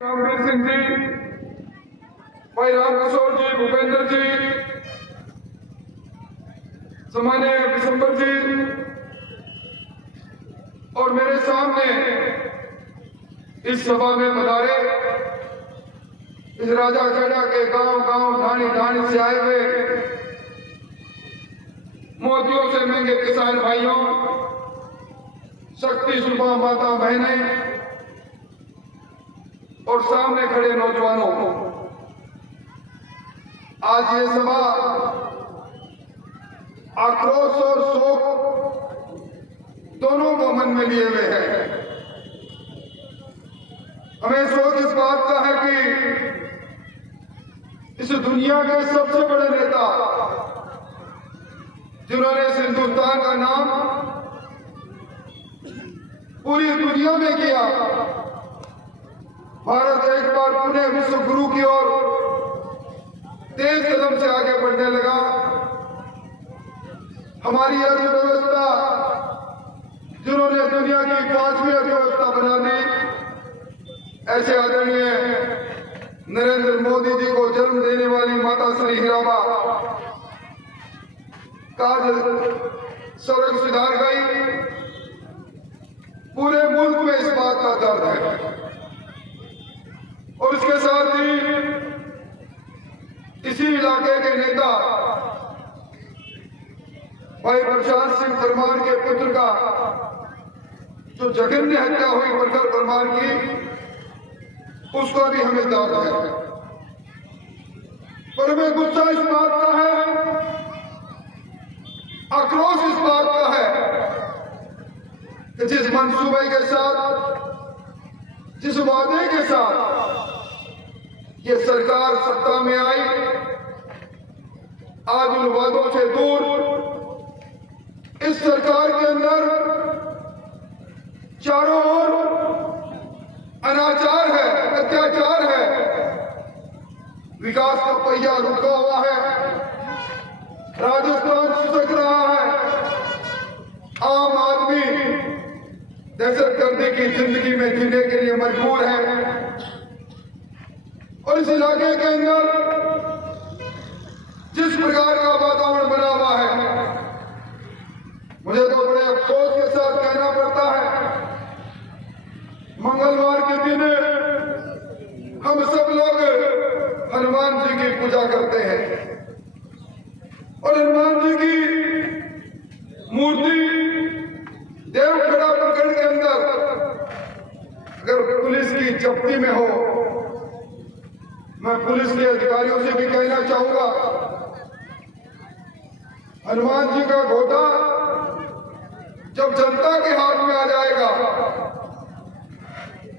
रामवीर सिंह जी, भाई रामकिशोर जी, भूपेंद्र जी, सामान्य दिसंबर जी और मेरे सामने इस सभा में पधारे इस राजा खेड़ा के गांव गांव ढाणी ढाणी से आए हुए मोदियों से महंगे किसान भाइयों, शक्ति सुबह माता बहनें और सामने खड़े नौजवानों, आज ये सभा आक्रोश और शोक दोनों को मन में लिए हुए है। हमें शोक इस बात का है कि इस दुनिया के सबसे बड़े नेता जिन्होंने इस हिंदुस्तान का नाम पूरी दुनिया में किया, भारत एक बार पुनः विश्व गुरु की ओर तेज कदम से आगे बढ़ने लगा। हमारी अर्थव्यवस्था जिन्होंने दुनिया की 5वीं अर्थव्यवस्था बना दी, ऐसे आदरणीय नरेंद्र मोदी जी को जन्म देने वाली माता श्री हीराबा का सड़क सुधार गई। पूरे मुल्क में इस बात का दर्द है और इसके साथ ही इसी इलाके के नेता भाई प्रशांत सिंह परमार के पुत्र का जो जघन्य हत्या हुई प्रखर परमार की, उसका भी हमें दर्द है। पर हमें गुस्सा इस बात का है, आक्रोश इस बात का है कि जिस मंसूबे के साथ, जिस वादे के साथ ये सरकार सत्ता में आई, आज उन वादों से दूर इस सरकार के अंदर चारों ओर अनाचार है, अत्याचार है, विकास का पहिया रुका हुआ है, राजस्थान सिसक रहा है, आम आदमी दहशतगर्दी की जिंदगी में जीने के लिए मजबूर है। और इस इलाके के अंदर जिस प्रकार का वातावरण बना हुआ है, मुझे तो बड़े अफसोस के साथ कहना पड़ता है, मंगलवार के दिन हम सब लोग हनुमान जी की पूजा करते हैं और हनुमान जी की मूर्ति देवखड़ा प्रखंड के अंदर अगर पुलिस की जब्ती में हो, मैं पुलिस के अधिकारियों से भी कहना चाहूंगा, हनुमान जी का घोटा जब जनता के हाथ में आ जाएगा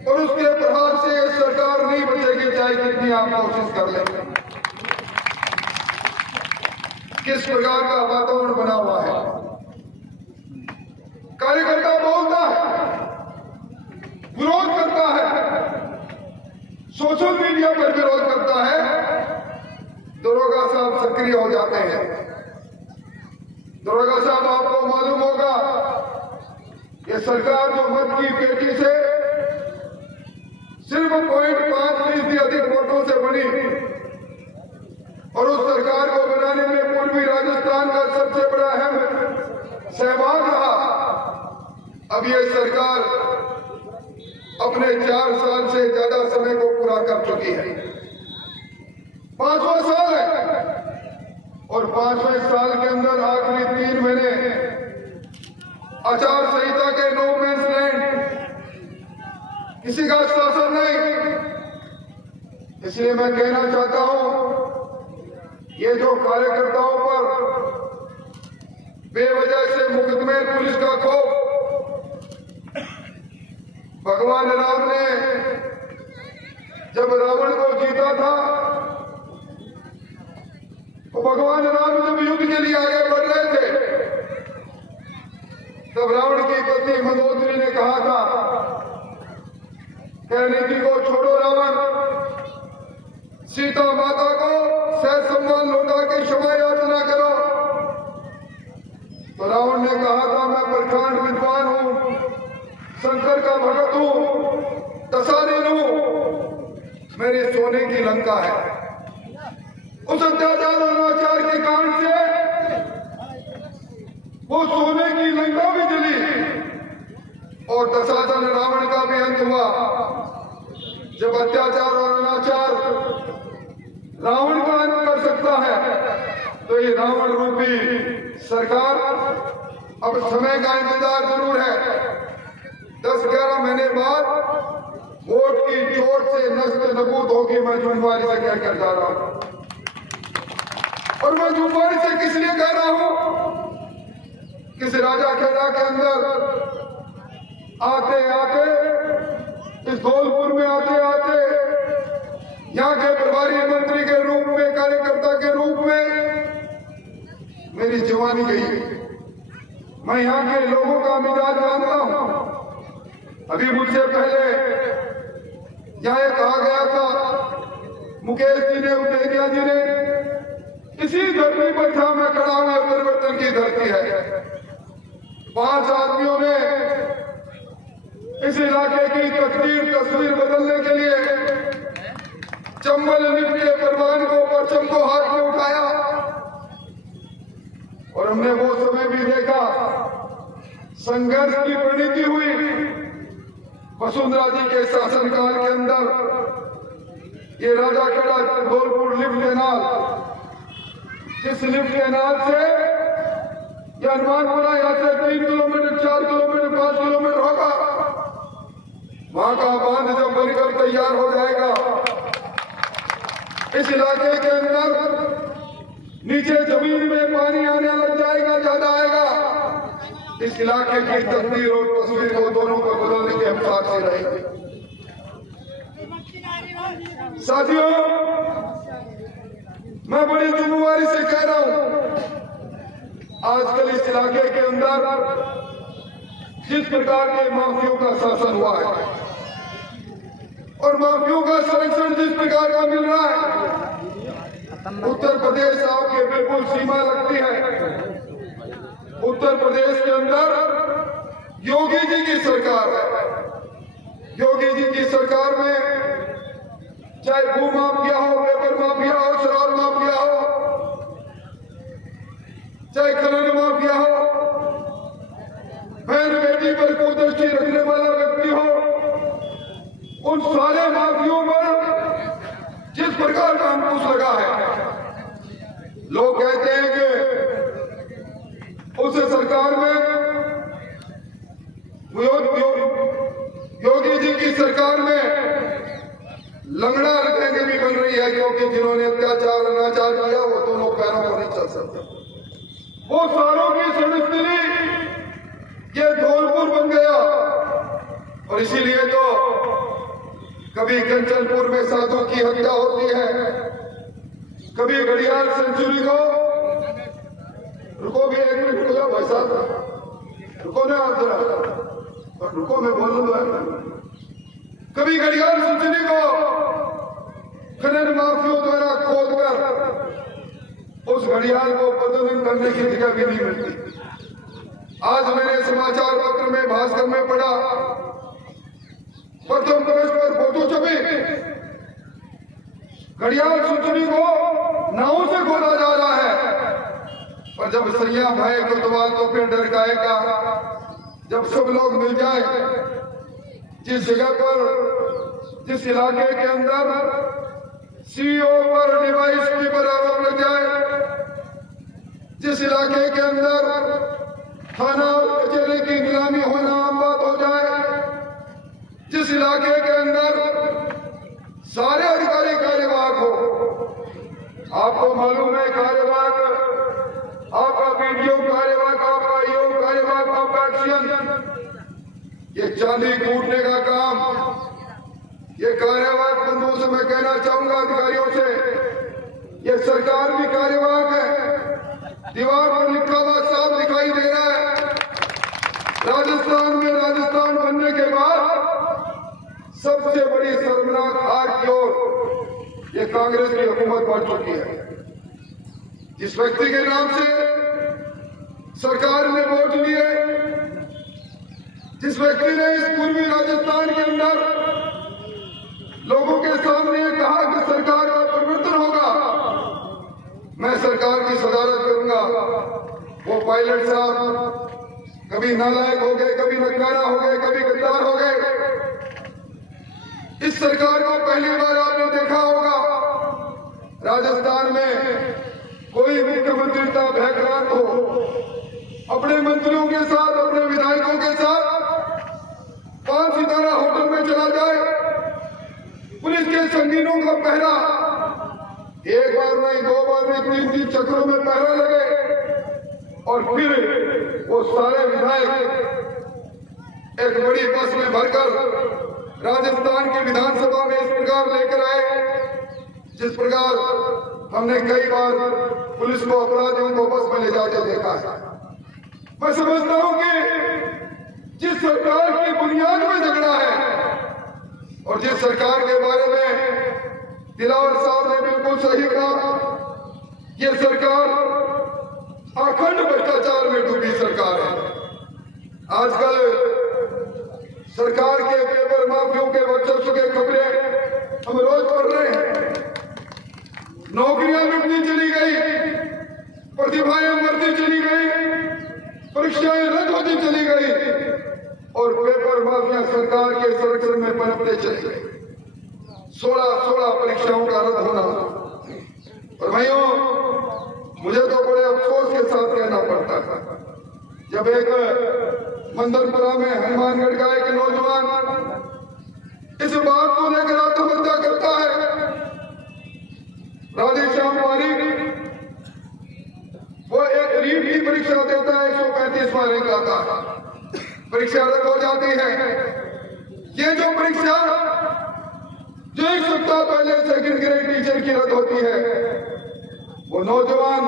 और उसके प्रहार से सरकार नहीं बचेगी, चाहे कितनी आप कोशिश कर लें। किस प्रकार का वातावरण बना हुआ है, कार्यकर्ता बोलता है, विरोध करता है, सोशल मीडिया पर विरोध करता है, दरोगा साहब सक्रिय हो जाते हैं। दरोगा साहब, आपको मालूम होगा ये सरकार जो मत की पेटी से सिर्फ 0.5% अधिक वोटों से बनी और उस सरकार को बनाने में पूर्वी राजस्थान का सबसे बड़ा अहम सहभाग रहा। अब ये सरकार अपने 4 साल से ज्यादा समय को पूरा कर चुकी है, 5वां साल है और 5वें साल के अंदर आखिरी 3 महीने आचार संहिता के नो मैंस लैंड, किसी का शासन नहीं। इसलिए मैं कहना चाहता हूं, ये जो कार्यकर्ताओं पर बेवजह से मुकदमे, पुलिस का खौफ, भगवान राम ने जब रावण को जीता था तो भगवान राम जब युद्ध के लिए आगे बढ़ रहे थे तब रावण की पत्नी मंदोदरी ने कहा था, नीति को छोड़ो रावण, सीता माता को सह सम्मान लौटा के क्षमा याचना करो। तो रावण ने कहा था, मैं प्रखंड विद्वान हूं, शंकर का भगत हूं, दशानीन हूं, मेरे सोने की लंका है। उस अत्याचार और अनाचार के कारण से वो सोने की लंका भी जली और दशासन रावण का भी अंत हुआ। जब अत्याचार और अनाचार रावण का अंत कर सकता है तो ये रावण रूपी सरकार अब समय का इंतजार जरूर है। 10-11 महीने बाद वोट की चोट से नष्ट नबूद होगी। मैं जुम्मेवारी से कहकर जा रहा हूं और मैं जुम्मेवारी से किस लिए कह रहा हूं? किस राजा खेड़ा के अंदर आते आते इस धौलपुर में आते आते यहाँ के प्रभारी मंत्री के रूप में, कार्यकर्ता के रूप में मेरी जवानी गई। मैं यहाँ के लोगों का मिजाज जानता हूँ। अभी मुझसे पहले यहाँ कहा गया था, मुकेश जी ने, उदेरिया जी ने, इसी धरती पर जहां मैं खड़ा हूं परिवर्तन की धरती है। 5 आदमियों ने इस इलाके की तस्वीर बदलने के लिए चंबल लिफ्ट के परवान को, परचम को हाथ में उठाया और हमने वो समय भी देखा संघर्ष की परिणति हुई। वसुंधरा जी के शासनकाल के अंदर ये राजा खेड़ा धौलपुर लिफ्ट केनाल, जिस लिफ्ट केनाल से ये हनुमानपुरा यहाँ से 3 किलोमीटर, 4 किलोमीटर, 5 किलोमीटर होगा, वहां का बांध जब बनकर तैयार हो जाएगा, इस इलाके के अंदर नीचे जमीन में पानी आने लग जाएगा, ज्यादा आएगा। इस इलाके की तस्वीर और तस्वीर को दोनों को बदलने के हम साक्षी रहेंगे। साथियों, मैं बड़ी जिम्मेवारी से कह रहा हूं, आजकल इस इलाके के अंदर जिस प्रकार के माफियों का शासन हुआ है और माफियों का संरक्षण जिस प्रकार का मिल रहा है, उत्तर प्रदेश आपके बिल्कुल सीमा लगती है। उत्तर प्रदेश के अंदर योगी जी की सरकार है। योगी जी की सरकार में चाहे भू माफिया हो, पेपर माफिया हो, शराब माफिया हो, चाहे खनन माफिया हो, बहन बेटी पर कुदृष्टि रखने वाला व्यक्ति हो, उन सारे माफियों पर जिस प्रकार का अंकुश लगा है, लोग कहते हैं कि उस सरकार में योगी जी की सरकार में लंगड़ा रखेंगे भी बन रही है, क्योंकि जिन्होंने अत्याचार अनाचार किया वो दोनों पैरों पर नहीं चल सकते। वो सारों की सड़स्थली ये धौलपुर बन गया और इसीलिए तो कभी कंचनपुर में साधु की हत्या होती है, कभी घड़ियाल सेंचुरी को, रुको भी 1 मिनट रुको भाई साहब, रुको ना आप जरा, रुको मैं बोल दूंगा। कभी घड़ियाल सेंचुरी को खनन माफियों द्वारा खोदकर उस घड़ियाल को बदनाम करने की जगह भी नहीं मिलती। आज मैंने समाचार पत्र में, भास्कर में पढ़ा, प्रथम पृष्ठ पर फोटो छपी, घड़ियाल सेंचुरी को नावों से खोदा जा रहा है। पर जब सैया भाई कोतवाल तो फिर डर गाएगा, जब सब लोग मिल जाए, जिस जगह पर, जिस इलाके के अंदर सीओ पर डिवाइस की बराबर लग जाए, जिस इलाके के अंदर थाना और कचहरी की नीलामी होना आम बात हो जाए, जिस इलाके के अंदर सारे अधिकारी कार्यवाहक हो। आपको मालूम है कार्यवाहक, आपका वीडियो कार्यवाहक, आपका योग कार्यवाहक, आपका एक्शन, ये चांदी कूटने का काम, ये कार्यवाहक बंधुओं से मैं कहना चाहूंगा, अधिकारियों से, ये सरकार भी कार्यवाहक है। दीवार पर लिखा हुआ साफ दिखाई दे रहा है, राजस्थान में राजस्थान बनने के बाद सबसे बड़ी शर्मनाक हार की ओर ये कांग्रेस की हुकूमत बढ़ चुकी है। जिस व्यक्ति के नाम से सरकार ने वोट लिए, जिस व्यक्ति ने इस पूर्वी राजस्थान के अंदर लोगों के सामने एक सरकार की सदारत करूंगा। वो पायलट साहब कभी नालायक हो गए, कभी नकारा हो गए, कभी गद्दार हो गए। इस सरकार को पहली बार आपने देखा होगा राजस्थान में कोई मुख्यमंत्री था भयक्रांत हो, अपने मंत्रियों के साथ, अपने विधायकों के साथ 5 सितारा होटल में चला जाए, पुलिस के संगीनों का पहरा, एक बार नहीं, 2 बार नहीं, 3 चक्रों में पहरा लगे और फिर वो सारे विधायक एक बड़ी बस में भरकर राजस्थान की विधानसभा में इस प्रकार लेकर आए जिस प्रकार हमने कई बार पुलिस को, अपराधियों को बस में ले जाते देखा है। मैं समझता हूं कि जिस सरकार की बुनियाद में झगड़ा है और जिस सरकार के बारे में दिलावर साहब ने बिल्कुल सही कहा, ये सरकार अखंड भ्रष्टाचार में डूबी सरकार है। आजकल सरकार के पेपर माफियों के वर्चस्व के खबरें हम रोज पढ़ रहे हैं। नौकरियां लुटती चली गई, प्रतिभाएं मरती चली गई, परीक्षाएं रद्द होती चली गई और पेपर माफिया सरकार के संरक्षण में पनपते चले गए। 16 परीक्षाओं का रद्द होना। और भाइयों, मुझे तो बड़े अफसोस के साथ कहना पड़ता है, जब एक मंदरपुरा में हनुमानगढ़ का एक नौजवान इस बात को लेकर आत्महत्या करता है। राधेश्याम पारीक, वो एक रीट की परीक्षा देता है, 135वां रैंक आता है, परीक्षा रद्द हो जाती है। ये जो परीक्षा जो 1 सप्ताह पहले सेकंड ग्रेड टीचर की रद्द होती है, वो नौजवान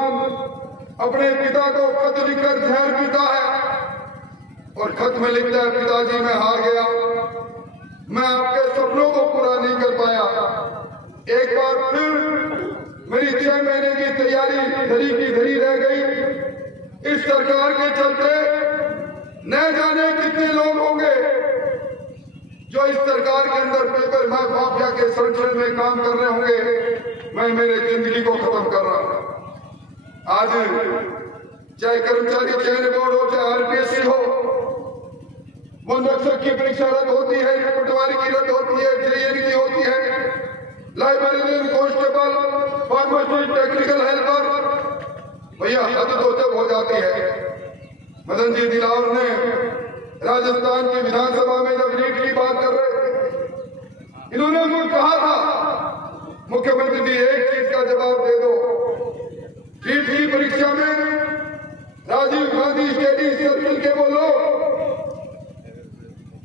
अपने पिता को खत लिखकर जहर पीता है और खत में लिखता है, पिताजी मैं हार गया, मैं आपके सपनों को पूरा नहीं कर पाया। एक बार फिर मेरी 6 महीने की तैयारी धरी की धरी रह गई। इस सरकार के चलते न जाने कितने लोग होंगे जो इस सरकार के अंदर पेपर माफिया के संरक्षण में काम कर रहे होंगे। मैं मेरी जिंदगी को खत्म कर रहा हूं। आज चाहे कर्मचारी चयन बोर्ड हो, चाहे आरपीएससी हो, वन रक्षक की परीक्षा रद्द होती है, पटवारी की रद्द होती है, जेईएन की होती है, librarian, constable, pharmacist, technical helper, भैया हद तो तब हो जाती है। मदन जी दिलावर ने राजस्थान की विधानसभा में जब नीट की बात कर रहे थे, इन्होंने उनको कहा था, मुख्यमंत्री जी एक चीज का जवाब दे दो, नीट की परीक्षा में राजीव गांधी स्टडी सर्किल के वो लोग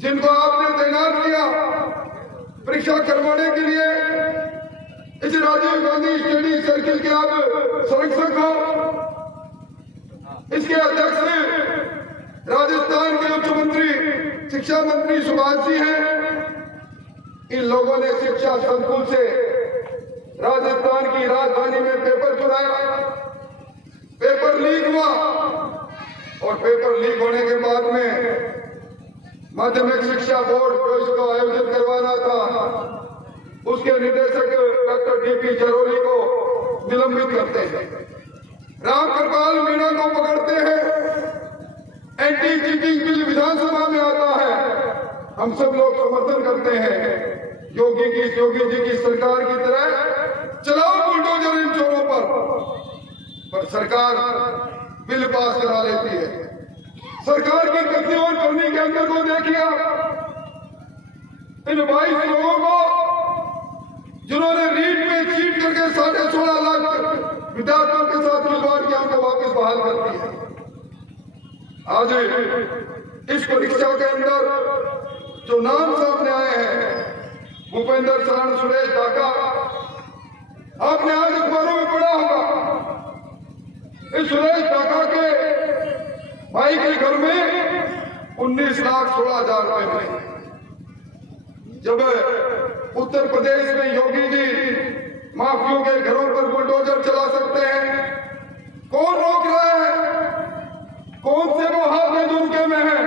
जिनको आपने तैनात किया परीक्षा करवाने के लिए, इस राजीव गांधी स्टडी सर्किल के आप संरक्षक हो। इसके अध्यक्ष राजस्थान के उच्च मंत्री, शिक्षा मंत्री सुभाष जी हैं। इन लोगों ने शिक्षा संकुल से राजस्थान की राजधानी में पेपर चुराया, पेपर लीक हुआ और पेपर लीक होने के बाद में माध्यमिक शिक्षा बोर्ड जो इसको आयोजित करवाना था, उसके निदेशक डॉक्टर डीपी जरोली को निलंबित करते हैं, राम कृपाल मीणा को पकड़ते हैं, एंटी चीटिंग बिल विधानसभा में आता है। हम सब लोग समर्थन करते हैं योगी जी की सरकार की तरह चलाओ बुलडोजर इन चोरों पर सरकार बिल पास करा लेती है। सरकार की गति और करनी के अंदर को देखिए, इन 22 लोगों को जिन्होंने रीट में चीट करके 16.5 लाख विद्यार्थियों के साथ खिलवाड़ किया, उनको वापस बहाल कर दिया। आज इस परीक्षा के अंदर जो नाम सामने आए हैं, भूपेंद्र शरण, सुरेश ढाका, आपने आज अखबारों में पढ़ा होगा, इस सुरेश ढाका के भाई के घर में 19,16,000 रुपए मिले। जब उत्तर प्रदेश में योगी जी माफियों के घरों पर बुलडोजर चला सकते हैं, कौन रोक रहा है? कौन से वो हाथ है जो उनके में है?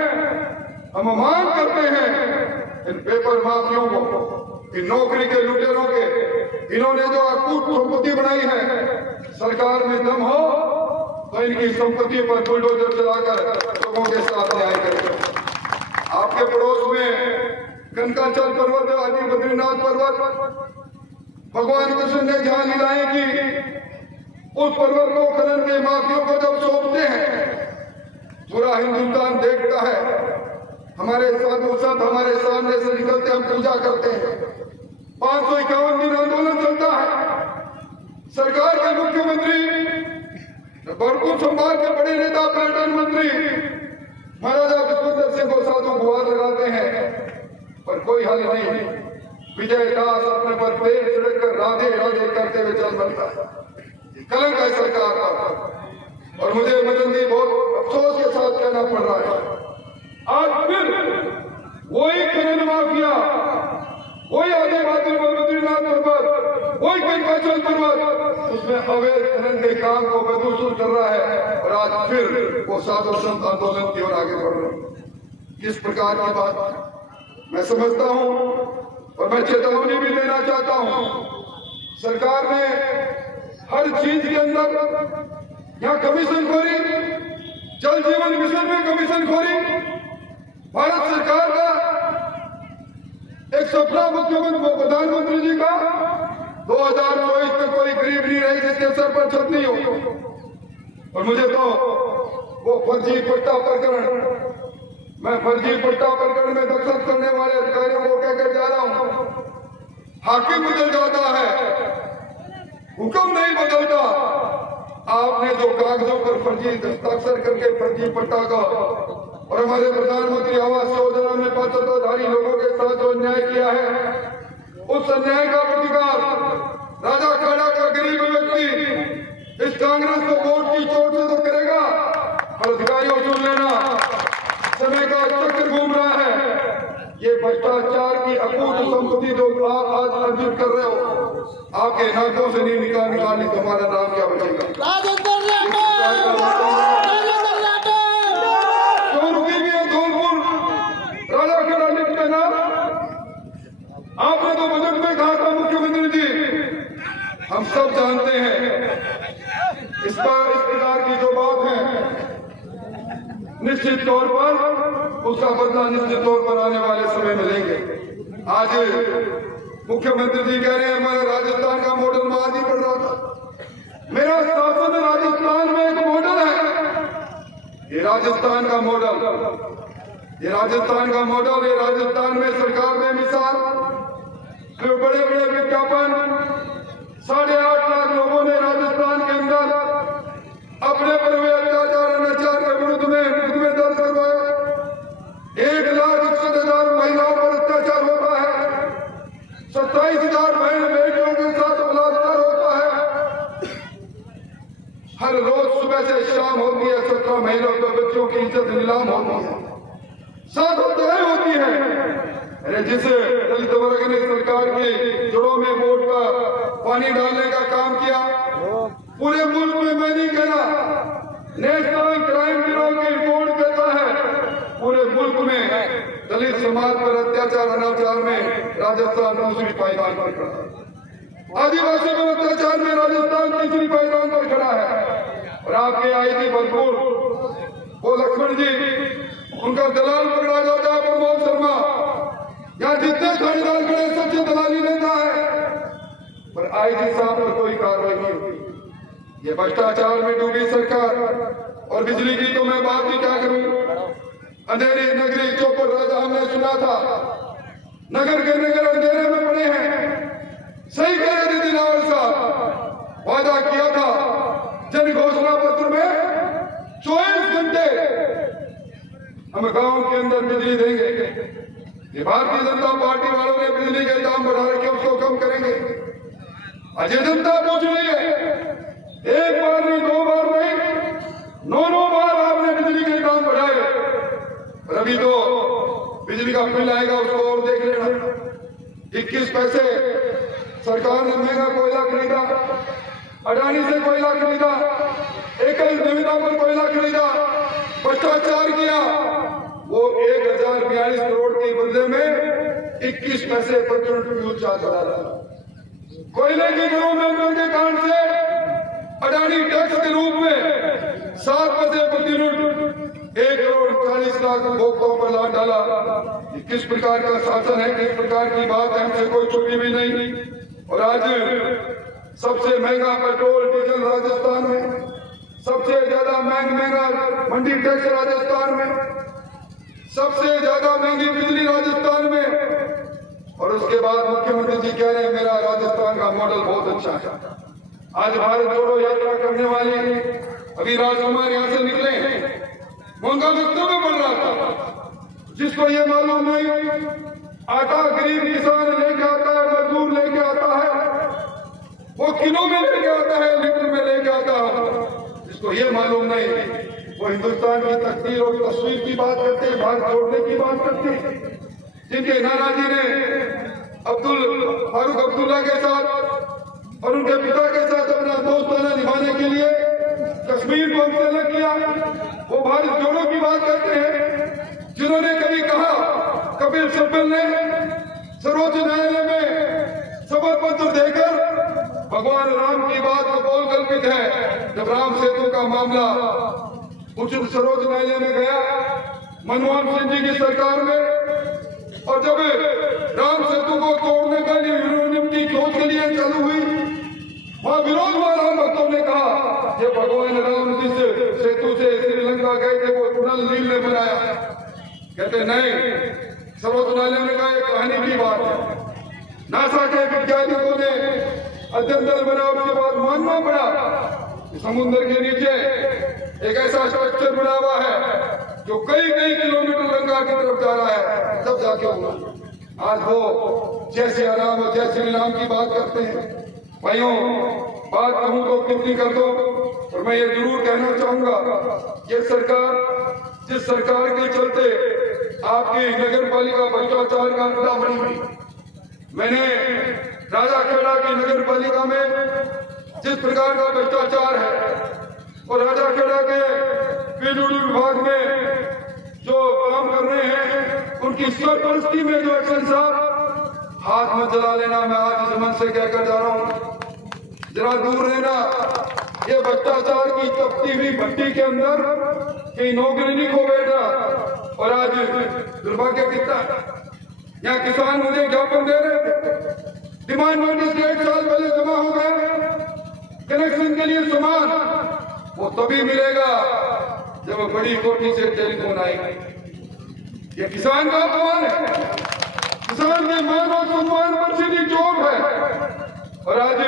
हम मांग करते हैं इन पेपर माफियों को, इन नौकरी के लुटेरों के, इन्होंने जो अकूत संपत्ति बनाई है, सरकार में दम हो तो इनकी संपत्ति पर बुलडोजर चलाकर लोगों के साथ न्याय करें। आपके पड़ोस में कनकाचल पर्वत, आदि बद्रीनाथ पर्वत, भगवान कृष्ण ने जहां लीलाएं की, उस पर्वत को खनन के माफियों को जब सौंपते हैं, पूरा हिंदुस्तान देखता है। हमारे साधु संत हमारे सामने से निकलते, हम पूजा करते हैं। 551 दिन आंदोलन चलता है। सरकार के मुख्यमंत्री, भरपूर संभाग के बड़े नेता, पर्यटन मंत्री महाराजा विश्वेंद्र सिंह को साधु गुहार लगाते हैं, पर कोई हल नहीं। विजय दास अपने पर पेड़ छिड़ककर राधे राधे करते हुए चल बनता है। कलंक है सरकार का, और मुझे मदन जी बहुत अफसोस के साथ कहना पड़ रहा है, आज फिर वही खनन माफिया, वही आदिवासी बद्रीनाथ पर्वत, वही कनकाचल पर्वत, उसमें अवैध खनन के काम को बदसूर कर रहा है, और आज फिर वो साधु संत आंदोलन की ओर आगे बढ़ रहे हैं। किस प्रकार की बात मैं समझता हूं, और मैं चेतावनी भी देना चाहता हूं। सरकार ने हर चीज के अंदर यहाँ कमीशन खोरी, जल जीवन मिशन में कमीशन खोरी। भारत सरकार का एक सपना मुख्यमंत्री प्रधानमंत्री जी का 2024 में कोई गरीब नहीं रही जिसके सर पर छत नहीं हो। और मुझे तो वो फर्जी पट्टा प्रकरण, मैं फर्जी पट्टा प्रकरण में दस्तखत करने वाले अधिकारियों को कहकर जा रहा हूं, हाकिम बदल जाता है, हुक्म नहीं बदलता। आपने जो कागजों पर फर्जी हस्ताक्षर करके फर्जी पट्टा का और हमारे प्रधानमंत्री आवास योजना में पात्रताधारी लोगों के साथ जो अन्याय किया है, उस अन्याय का प्रतिकार राजा खाड़ा का गरीब व्यक्ति इस कांग्रेस को वोट की चोट से तो करेगा, पर अधिकारियों सुन लेना, समय का चक्र घूम रहा है। ये भ्रष्टाचार की अकूत संपत्ति जो आप आज अर्जित कर रहे हो, आपके नाकों से नहीं निकालने तो हमारा नाम क्या बचेगा? आपने तो बजट में कहा था मुख्यमंत्री जी, हम सब जानते हैं इस प्रकार की जो बात है, निश्चित तौर पर उसका बदला निश्चित तौर पर आने वाले समय में लेंगे। आज मुख्यमंत्री जी कह रहे हैं हमारा राजस्थान का मॉडल मैं आज ही पढ़ रहा था। मेरा शासन राजस्थान में एक मॉडल है। ये राजस्थान का मॉडल, ये राजस्थान का मॉडल, ये राजस्थान में सरकार में मिसाल बड़े बड़े विज्ञापन, 8.5 लाख लोगों ने राजस्थान के अंदर अपने पर हुए अत्याचार अनाचार के विरुद्ध में मुकदमे दर्ज करवाए। 1,61,000 महिलाओं पर अत्याचार होता है, 27,000 बहन बेटियों के साथ बलात्कार होता है। हर रोज सुबह से शाम होती है, 17 महिलाओं को बच्चों की इज्जत नीलाम होती है, 7 हत्याएं होती है। अरे जिस दलित वर्ग ने सरकार की जड़ों में वोट का पानी डालने का काम किया, पूरे मुल्क में मैं नहीं कह रहा, नेशनल क्राइम ब्यूरो की रिपोर्ट कहता है पूरे मुल्क में दलित समाज पर अत्याचार अनाचार में राजस्थान दूसरी पायदान पर खड़ा है, आदिवासी पर अत्याचार में राजस्थान तीसरी पायदान पर खड़ा है। और आपके आईजी भरपूर वो लक्ष्मण जी, उनका दलाल पकड़ा जाता है प्रमोद शर्मा। यहाँ जितने थानेदार खड़े सबसे दलाली लेता है, पर आईजी साहब पर कोई कार्रवाई नहीं होती। ये भ्रष्टाचार में डूबी सरकार। और बिजली की तो मैं बात ही क्या करूं, अंधेरी नगरी चौपर राजा हमने सुना था, नगर के नगर अंधेरे में पड़े हैं। सही कह रहे थे दिलावर साहब, वादा किया था जन घोषणा पत्र में 24 घंटे हम गांव के अंदर बिजली देंगे। ये भारतीय जनता पार्टी वालों ने बिजली के दाम बढ़ा रखे, उसको कम करेंगे। अजय जनता पूछ रही है, एक बार नहीं, 2 बार नहीं, 9 बार आपने बिजली के दाम बढ़ाए। अभी तो बिजली का बिल आएगा, उसको और देख लेना। 21 पैसे सरकार ने महंगा कोयला खरीदा, अडानी से कोयला खरीदा, एकल निविदा पर कोयला खरीदा, भ्रष्टाचार किया। वो 1042 करोड़ के बदले में 21 पैसे प्रति यूनिट फ्यूल चार्ज बढ़ा रहा। कोयले के घरों में उनके कारण से अडानी टैक्स के रूप में 7% प्रति यूनिट 1,40,00,000 उपभोक्ताओं पर लाद डाला। ये किस प्रकार का शासन है, किस प्रकार की बात है, हमसे कोई छुपी भी नहीं। और आज सबसे महंगा पेट्रोल डीजल राजस्थान में, सबसे ज्यादा महंगा मंडी टैक्स राजस्थान में, सबसे ज्यादा महंगी बिजली राजस्थान में। और उसके बाद मुख्यमंत्री जी कह रहे हैं मेरा राजस्थान का मॉडल बहुत अच्छा है। आज भारत जोड़ो यात्रा करने वाले अभी राजकुमार यहाँ से निकले हैं, उनका वक्तव्य बढ़ रहा था, जिसको ये मालूम नहीं आटा गरीब किसान लेके आता है, मजदूर लेके आता है, वो किलो में लेके आता है, लीटर में लेके आता है, जिसको ये मालूम नहीं वो हिंदुस्तान की तकदीर और तस्वीर की बात करते हैं, भारत जोड़ने की बात करते हैं। जिनके नानाजी ने फारूक अब्दुल्ला के साथ और उनके पिता के साथ अपना दोस्ताना निभाने के लिए कश्मीर को हमसे अलग किया, वो भारत जोड़ो की बात करते हैं। जिन्होंने कभी कहा कपिल सिब्बल ने सर्वोच्च न्यायालय में शपथ पत्र देकर भगवान राम की बात कपोल कल्पित है। जब राम सेतु का मामला उच्च सर्वोच्च न्यायालय में गया मनमोहन सिंह जी की सरकार में, और जब राम सेतु को तोड़ने का यूरेनियम की खोज के लिए चालू हुई, वहां विरोध हुआ। राम भक्तों ने कहा ये भगवान राम जिस सेतु से श्रीलंका गए थे वो टनल नील ने बनाया। कहते नहीं, सर्वोच्च न्यायालय ने कहा ये कहानी की बात है। नासा के वैज्ञानिकों ने अध्ययन दल बना, उसके बाद मानना पड़ा समुद्र के नीचे एक ऐसा स्ट्रक्चर बना हुआ है जो कई किलोमीटर गंगा की तरफ जा रहा है, तब जाके हुआ। आज वो जैसे आराम और जैसे नीलाम की बात करते हैं। भाइयों, बात कहूं तो कितनी कर दो, और मैं ये जरूर कहना चाहूंगा ये सरकार, जिस सरकार के चलते आपकी नगर पालिका भ्रष्टाचार का अड्डा बनी हुई। मैंने राजाखेड़ा की नगर पालिका में जिस प्रकार का भ्रष्टाचार है और राजाखेड़ा के पीडब्ल्यूडी विभाग में जो काम कर रहे हैं उनकी सरपरस्ती में जो एक्शन साहब हाथ में जला लेना, मैं आज इस मन से कहकर जा रहा हूं, जरा दूर रहना। ये भ्रष्टाचार की तपती हुई भट्टी के अंदर कहीं नौकरी नहीं खो बैठा। और आज दुर्भाग्य कितना, यहाँ किसान मुझे ज्ञापन दे रहे थे, डिमांड नोटिस 1 साल पहले जमा हो गए, कनेक्शन के लिए सामान वो तभी मिलेगा जब बड़ी कोठी से टेलीफोन आएगी। ये किसान का अपमान है, किसान के मान और सम्मान पर सीधी चोट है। और आज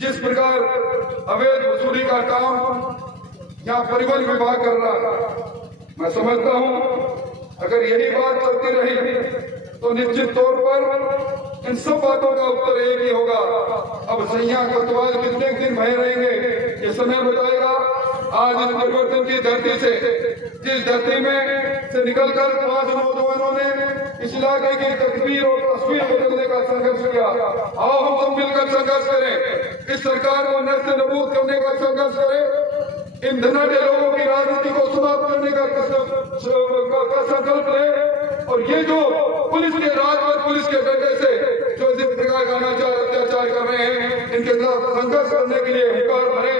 जिस प्रकार अवैध वसूली का काम यहाँ परिवहन विभाग कर रहा है, मैं समझता हूँ अगर यही बात चलती रही तो निश्चित तौर पर इन सब बातों का उत्तर एक ही होगा। अब सैया कोतवाल कितने दिन भय रहेंगे ये समय बताएगा। आज इस परिवर्तन की धरती से, जिस धरती में से निकलकर 5 नौजवानों ने इस इलाके की तस्वीर और तस्वीर बदलने का संघर्ष किया, आओ हम सब मिलकर संघर्ष करें, इस सरकार को नष्ट नबूद करने का संघर्ष करें, इन धनाढ़ लोगों की राजनीति को समाप्त करने का संकल्प लें। और ये जो पुलिस के राज और पुलिस के डंडे से जो जिस प्रकार का अनाचार अत्याचार कर रहे हैं, इनके खिलाफ संघर्ष करने के लिए हुंकार भरे।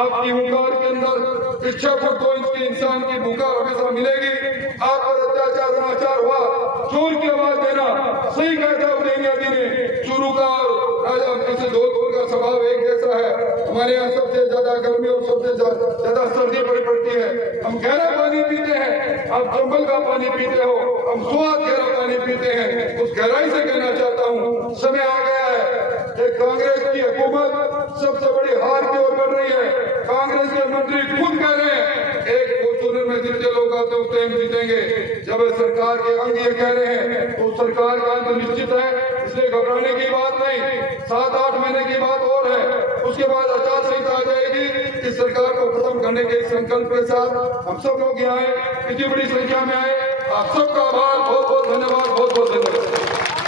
आपकी हुंकार के अंदर इस 6 फुट 2 इंच की इंसान की हुंकार हमेशा मिलेगी। आप पर अत्याचार अनाचार हुआ, चोर की आवाज देना, सही कहता उदयनिधि ने, चूरू का राजा जैसे धौलपुर का स्वभाव एक जैसा है। हमारे यहाँ सबसे ज्यादा गर्मी और सबसे ज्यादा सर्दी पड़ती है, हम गहरा पानी पीते हैं, आप चंबल का पानी पीते हो, हम स्वाद गहरा पानी पीते हैं। उस गहराई से कहना चाहता हूँ समय आ गया है। एक कांग्रेस की हुकूमत सबसे बड़ी हार की ओर बढ़ रही है। कांग्रेस के मंत्री खुद कह रहे हैं एक फॉर्चूनर में जितने लोग आते उतने हम जीतेंगे। जब सरकार के अंग ये कह रहे हैं तो सरकार का अंत निश्चित है, इसलिए घबराने की बात नहीं। 7-8 महीने की बात और है, उसके बाद आचार संहिता आ जाएगी। इस सरकार को खत्म करने के संकल्प के साथ हम सब लोग यहाँ आए, इतनी बड़ी संख्या में आए, आप सबका आभार, बहुत बहुत धन्यवाद, बहुत बहुत धन्यवाद।